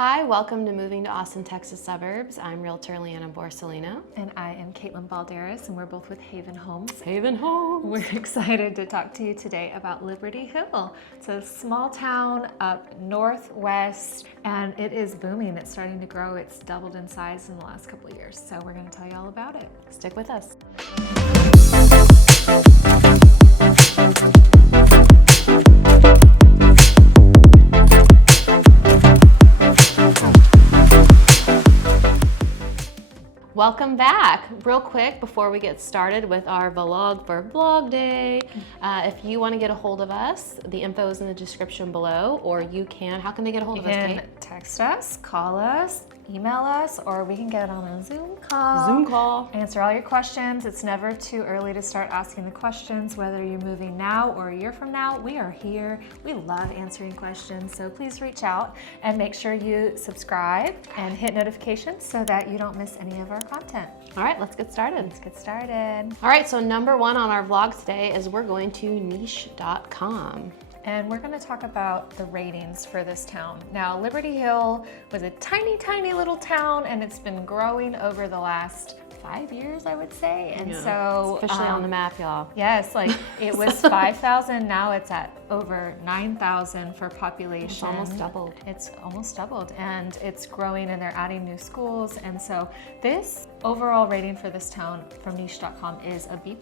Hi, welcome to Moving to Austin, Texas Suburbs. I'm Realtor Leanna Borsellino. And I am Caitlyn Balderas, and we're both with Haven Homes. Haven Homes. We're excited to talk to you today about Liberty Hill. It's a small town up northwest, and it is booming. It's starting to grow. It's doubled in size in the last couple of years. So we're going to tell you all about it. Stick with us. Welcome back. Real quick, before we get started with our vlog for Vlog Day, if you want to get a hold of us, the info is in the description below, or how can they get a hold of us, Kate? You can text us, call us, email us, or we can get on a Zoom call. Answer all your questions. It's never too early to start asking the questions, whether you're moving now or a year from now. We are here. We love answering questions, so please reach out and make sure you subscribe and hit notifications so that you don't miss any of our content. All right, let's get started. All right, so number one on our vlog today is we're going to niche.com. And we're going to talk about the ratings for this town. Now, Liberty Hill was a tiny, tiny little town, and it's been growing over the last 5 years, I would say. And so it's officially on the map, y'all. Yes, like it was 5,000. Now it's at over 9,000 for population. It's almost doubled. It's almost doubled, and it's growing, and they're adding new schools. And so this overall rating for this town from niche.com is a B+.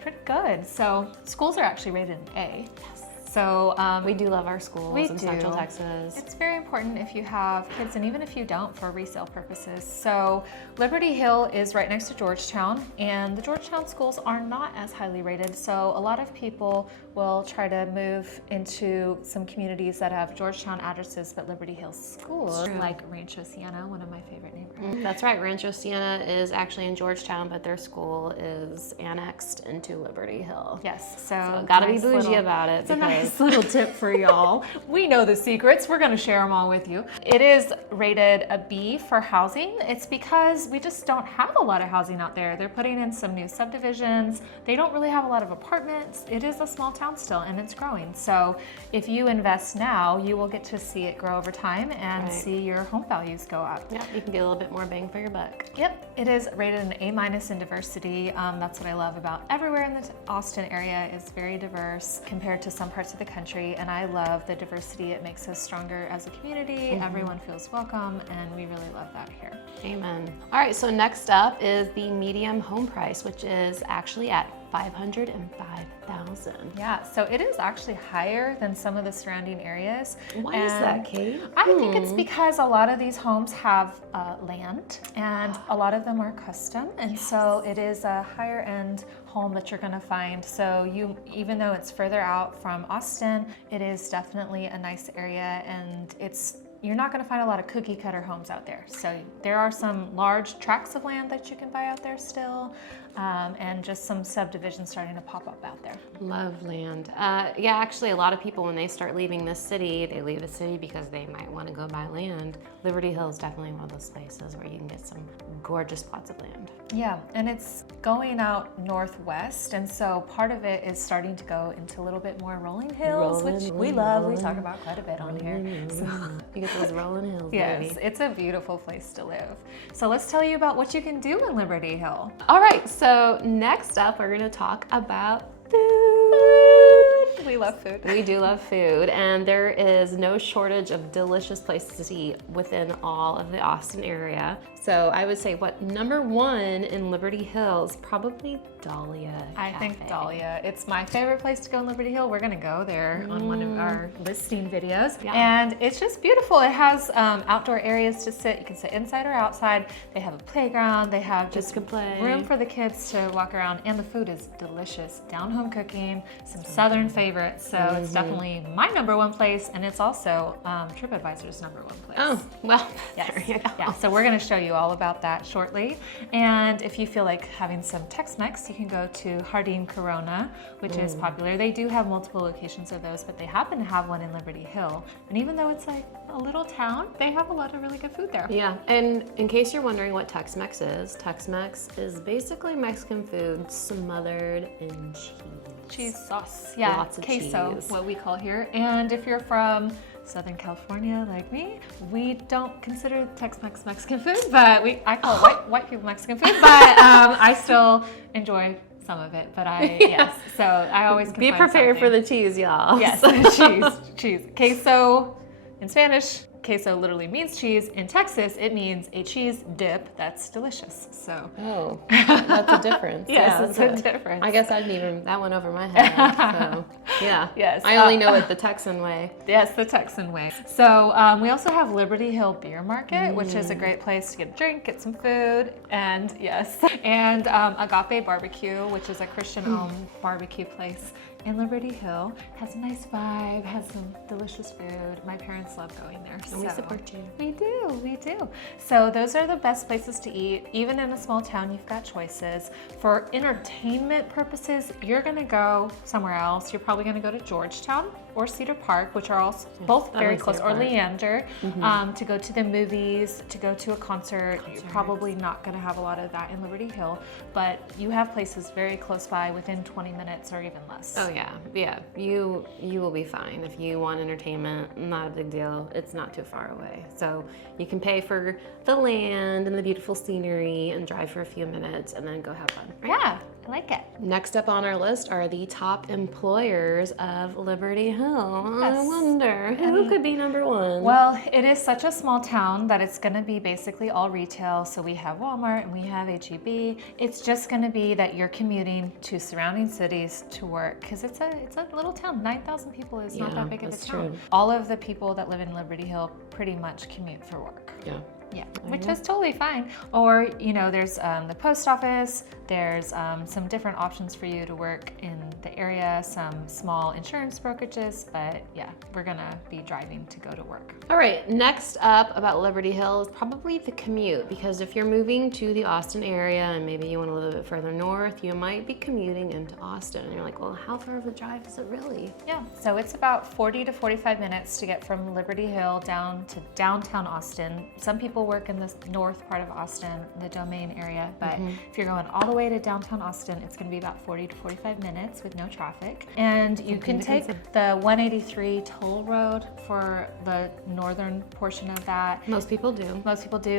Pretty good. So schools are actually rated an A. Yes. So we do love our schools in Central Texas. It's very important if you have kids, and even if you don't, for resale purposes. So Liberty Hill is right next to Georgetown, and the Georgetown schools are not as highly rated. So a lot of people will try to move into some communities that have Georgetown addresses but Liberty Hill schools, like Rancho Siena, one of my favorite neighborhoods. That's right. Rancho Siena is actually in Georgetown, but their school is annexed into Liberty Hill. Yes, so gotta be bougie about it. It's a nice little tip for y'all. We know the secrets. We're going to share them all with you. It is rated a B for housing. It's because we just don't have a lot of housing out there. They're putting in some new subdivisions. They don't really have a lot of apartments. It is a small town still, and it's growing. So if you invest now, you will get to see it grow over time and see your home values go up. Yeah, you can get a little bit more bang for your buck. Yep, it is rated an A- in diversity. That's what I love about everywhere in the Austin area. Is very diverse compared to some parts of the country, and I love the diversity. It makes us stronger as a community. Everyone feels welcome, and we really love that here. Amen. All right, so next up is the medium home price, which is actually at $505,000. Yeah, so it is actually higher than some of the surrounding areas. Why is that, Kate? I think it's because a lot of these homes have land, and a lot of them are custom, and so it is a higher end home that you're going to find. So even though it's further out from Austin, it is definitely a nice area, and you're not going to find a lot of cookie cutter homes out there. So there are some large tracts of land that you can buy out there still, and just some subdivisions starting to pop up out there. Love land. Yeah, actually a lot of people, when they start leaving this city, they leave the city because they might want to go buy land. Liberty Hill is definitely one of those places where you can get some gorgeous plots of land. Yeah, and it's going out northwest, and so part of it is starting to go into a little bit more rolling hills, which we love. We talk about quite a bit on here. So, you get those rolling hills, yes, baby. it's a beautiful place to live. So let's tell you about what you can do in Liberty Hill. All right, so next up, we're gonna talk about food. We love food. We do love food, and there is no shortage of delicious places to eat within all of the Austin area. So I would say number one in Liberty Hill is probably Dahlia I Cafe. think Dahlia. It's my favorite place to go in Liberty Hill. We're gonna go there on one of our listing videos. Yeah. And it's just beautiful. It has outdoor areas to sit. You can sit inside or outside. They have a playground. They have just room for the kids to walk around, and the food is delicious. Down-home cooking, some Southern favorites. So it's definitely my number one place, and it's also TripAdvisor's number one place. Oh, well, yes. there you go. Yeah, so we're gonna show you all about that shortly. And if you feel like having some Tex-Mex, you can go to Jardín Corona, which is popular. They do have multiple locations of those, but they happen to have one in Liberty Hill. And even though it's like a little town, they have a lot of really good food there. Yeah, and in case you're wondering what Tex-Mex is basically Mexican food smothered in cheese. Cheese sauce, yeah, Lots of queso, cheese. what we call here. And if you're from Southern California like me, we don't consider Tex-Mex Mexican food, but I call it white people Mexican food, but I still enjoy some of it, but yes. So I always can be find prepared for something. the cheese, y'all. Yes, cheese. Queso in Spanish, queso literally means cheese. In Texas, it means a cheese dip that's delicious. So. Oh, that's a difference. Yes, it's a difference. I guess that went over my head. So, yeah. Yes. I only know it the Texan way. Yes, the Texan way. So we also have Liberty Hill Beer Market, which is a great place to get a drink, get some food, and and Agape Barbecue, which is a Christian-owned barbecue place in Liberty Hill. Has a nice vibe, has some delicious food. My parents love going there. And we support you. We do. So those are the best places to eat. Even in a small town, you've got choices. For entertainment purposes, you're gonna go somewhere else. You're probably gonna go to Georgetown or Cedar Park, which are also both very close, or Leander, to go to the movies, to go to a concert. You're probably not gonna have a lot of that in Liberty Hill, but you have places very close by within 20 minutes or even less. Oh yeah. You will be fine. If you want entertainment, not a big deal. It's not too far away. So you can pay for the land and the beautiful scenery and drive for a few minutes and then go have fun. Right? Yeah, I like it. Next up on our list are the top employers of Liberty Hill. Yes. I wonder who could be number one. Well, it is such a small town that it's going to be basically all retail. So we have Walmart and we have H-E-B. It's just going to be that you're commuting to surrounding cities to work, because it's a little town. 9,000 people is not that big of a town. True. All of the people that live in Liberty Hill pretty much commute for work. Yeah, which is totally fine. Or, there's the post office, there's some different options for you to work in the area, some small insurance brokerages, but yeah, we're gonna be driving to go to work. All right, next up about Liberty Hill is probably the commute, because if you're moving to the Austin area and maybe you want to live a bit further north, you might be commuting into Austin. And you're like, well, how far of a drive is it really? Yeah, so it's about 40 to 45 minutes to get from Liberty Hill down to downtown Austin. Some people work in the north part of Austin, the Domain area, but if you're going all the way to downtown Austin, it's going to be about 40 to 45 minutes with no traffic. And you can take the 183 toll road for the northern portion of that. Most people do.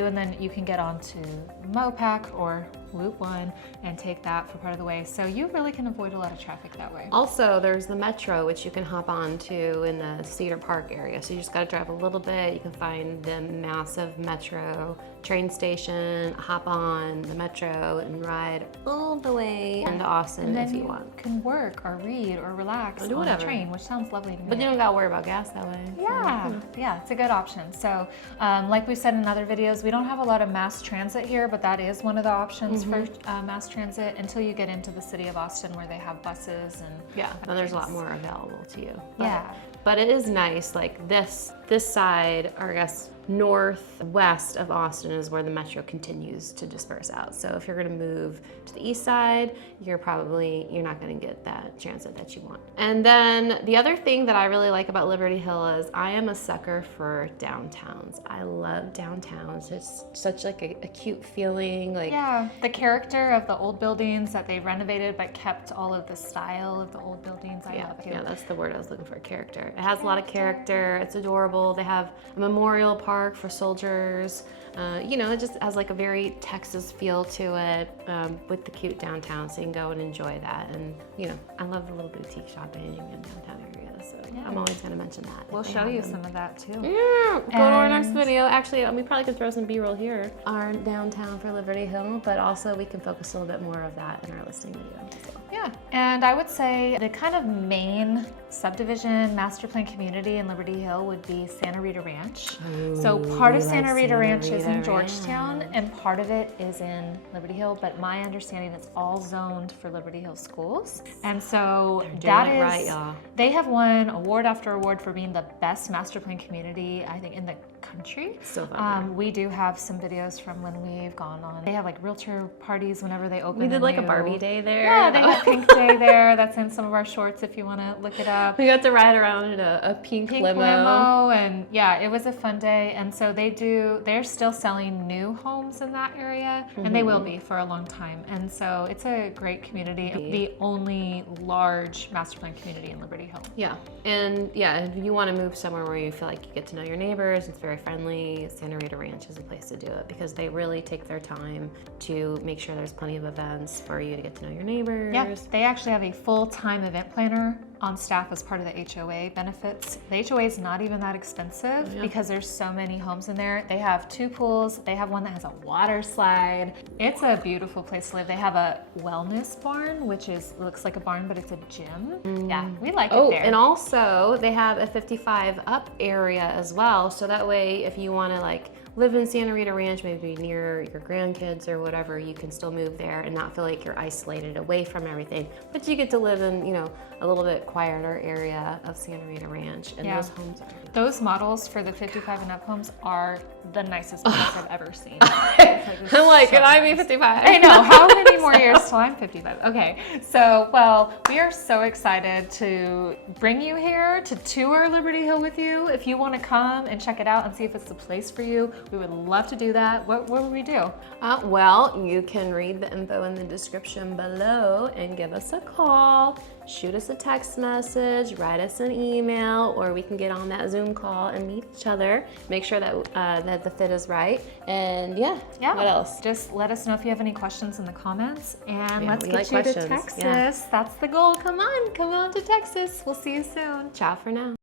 And then you can get onto Mopac or Loop 1 and take that for part of the way. So you really can avoid a lot of traffic that way. Also, there's the metro, which you can hop on to in the Cedar Park area. So you just got to drive a little bit. You can find the massive metro train station, hop on the metro and ride all the way into Austin if you want. You can work or read or relax or do on whatever. the train, which sounds lovely to me. But you don't got to worry about gas that way. Yeah, it's a good option. So like we said in other videos, we don't have a lot of mass transit here, but that is one of the options for mass transit until you get into the city of Austin, where they have buses and and there's a lot more available to you. But it is nice, like this side, or I guess northwest of Austin is where the metro continues to disperse out. So if you're gonna move to the east side, you're not gonna get that transit that you want. And then the other thing that I really like about Liberty Hill is I am a sucker for downtowns. I love downtowns. It's such like a cute feeling. Like the character of the old buildings that they renovated but kept all of the style of the old buildings. I love it. Yeah, that's the word I was looking for, character. It has a lot of character. It's adorable. They have a memorial park for soldiers. It just has like a very Texas feel to it with the cute downtown, so you can go and enjoy that. And I love the little boutique shopping in downtown area, so I'm always going to mention that. We'll show you some of that too. Yeah, go to our next video. Actually, we probably could throw some B-roll here. Our downtown for Liberty Hill, but also we can focus a little bit more of that in our listing video. So. Yeah, and I would say the kind of main subdivision master plan community in Liberty Hill would be Santa Rita Ranch. So part of Santa Rita Ranch is in Georgetown and part of it is in Liberty Hill, but my understanding it's all zoned for Liberty Hill schools. And so they have won award after award for being the best master plan community, I think, in the country. So fun. We do have some videos from when we've gone on. They have like realtor parties whenever they open. We did like a new- Barbie day there. Yeah, they had Pink Day there. That's in some of our shorts if you want to look it up. We got to ride around in a pink limo. And yeah, it was a fun day. And so they're still selling new homes in that area, and they will be for a long time. And so it's a great community, the only large master plan community in Liberty Hill. Yeah, and yeah, if you want to move somewhere where you feel like you get to know your neighbors, it's very friendly, Santa Rita Ranch is a place to do it because they really take their time to make sure there's plenty of events for you to get to know your neighbors. Yeah, they actually have a full-time event planner on staff as part of the HOA benefits. The HOA is not even that expensive because there's so many homes in there. They have 2 pools. They have one that has a water slide. It's a beautiful place to live. They have a wellness barn, which looks like a barn, but it's a gym. Yeah, we like it there. And also they have a 55 up area as well. So that way, if you want to like live in Santa Rita Ranch, maybe near your grandkids or whatever, you can still move there and not feel like you're isolated away from everything. But you get to live in, a little bit quieter area of Santa Rita Ranch, and those homes are. Those models for the 55 and up homes are the nicest models I've ever seen. I'm like, can I be 55? I know. How many more years till I'm 55? Okay. So, well, we are so excited to bring you here to tour Liberty Hill with you. If you want to come and check it out and see if it's the place for you, we would love to do that. What would we do? Well, you can read the info in the description below and give us a call, shoot us a text message, write us an email, or we can get on that Zoom call and meet each other. Make sure that that the fit is right. And yeah, what else? Just let us know if you have any questions in the comments, and let's get you questions. to Texas. Yeah. That's the goal. Come on to Texas. We'll see you soon. Ciao for now.